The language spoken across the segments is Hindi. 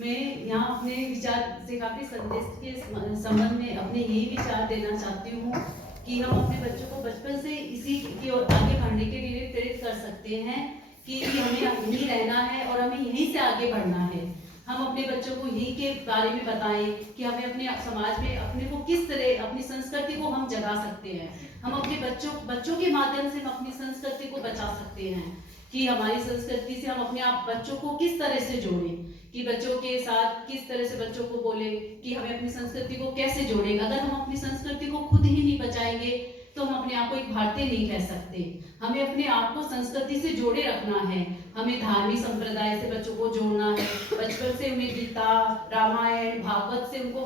मैं यहाँ अपने विचार से काफ़ी संदेश के संबंध में अपने यही विचार देना चाहती हूँ कि हम अपने बच्चों को बचपन से इसी की ओर आगे बढ़ने के लिए प्रेरित कर सकते हैं कि हमें यहीं रहना है और हमें यहीं से आगे बढ़ना है। हम अपने बच्चों को यही के बारे में बताएं कि हमें अपने समाज में अपने को किस तरह अपनी संस्कृति को हम जगा सकते हैं। हम अपने बच्चों के माध्यम से हम अपनी संस्कृति को बचा सकते हैं कि हमारी संस्कृति से हम अपने आप बच्चों को किस तरह से जोड़ें, कि बच्चों के साथ किस तरह से बच्चों को बोले कि हमें अपनी संस्कृति को कैसे जोड़ें। अगर हम अपनी संस्कृति को खुद ही नहीं बचाएंगे तो हम अपने आप को एक भारतीय नहीं कह सकते। हमें अपने आप को संस्कृति से जोड़े रखना है। हमें धार्मिक संप्रदाय से बच्चों को जोड़ना है। बचपन से उन्हें गीता, रामायण, भागवत से उनको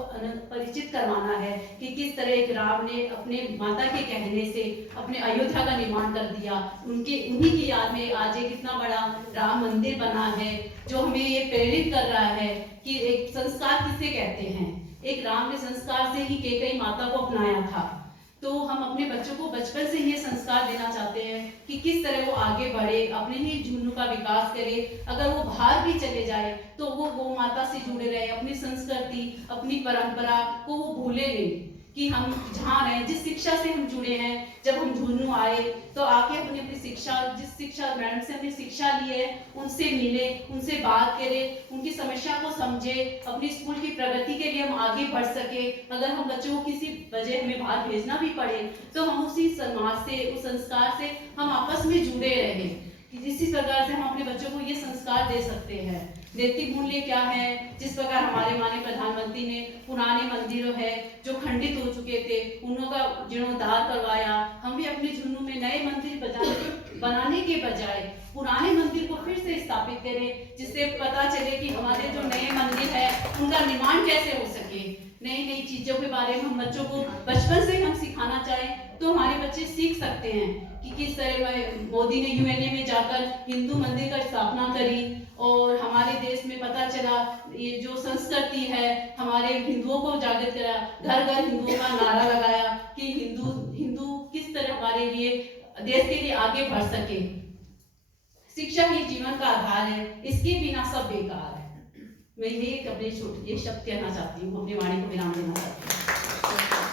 परिचित करवाना है कि किस तरह एक राम ने अपने माता के कहने से अपने अयोध्या का निर्माण कर दिया। उन्हीं की याद में आज एक इतना बड़ा राम मंदिर बना है, जो हमें ये प्रेरित कर रहा है कि एक संस्कार किसे कहते हैं। एक राम ने संस्कार से ही कैकेयी माता को अपनाया था। तो हम अपने बच्चों को बचपन से ये संस्कार देना चाहते हैं कि किस तरह वो आगे बढ़े, अपने ही झुंडू का विकास करे। अगर वो बाहर भी चले जाए तो वो गौ माता से जुड़े रहे, अपनी संस्कृति, अपनी परंपरा को वो भूले नहीं कि हम जहाँ रहे, जिस शिक्षा से हम जुड़े हैं। जब हम झुंझुनू आए तो आके अपनी शिक्षा, जिस शिक्षा मैडम से हमने शिक्षा ली है, उनसे मिले, उनसे बात करें, उनकी समस्या को समझे, अपनी स्कूल की प्रगति के लिए हम आगे बढ़ सके। अगर हम बच्चों को किसी वजह हमें बाहर भेजना भी पड़े तो हम उसी समाज से, उस संस्कार से हम आपस में जुड़े रहे कि इसी प्रकार से हम अपने बच्चों को ये संस्कार दे सकते हैं। नैतिक मूल्य क्या है, जिस प्रकार हमारे माननीय प्रधानमंत्री ने पुराने मंदिरों है जो खंडित हो चुके थे उनका जीर्णोद्धार करवाया। हम भी अपने झुंझुनू में नए मंदिर बनाने के बजाय पुराने मंदिर को फिर से स्थापित करें, जिससे पता चले कि हमारे जो नए मंदिर है उनका निर्माण कैसे हो सके। नई नई चीजों के बारे में हम बच्चों को बचपन से हम सिखाना चाहें तो हमारे बच्चे सीख सकते हैं कि किस तरह मोदी ने यूएनए में जाकर हिंदू मंदिर का स्थापना करी और हमारे देश में पता चला ये जो संस्कृति है हमारे हिंदुओं को जागृत करा, घर घर हिंदुओं का नारा लगाया कि हिंदू किस तरह हमारे लिए देश के लिए आगे बढ़ सके। शिक्षा ही जीवन का आधार है, इसके बिना सब बेकार है। मैं ये अपने ये शब्द कहना चाहती हूँ, अपनी वाणी को विराम देना चाहती हूँ।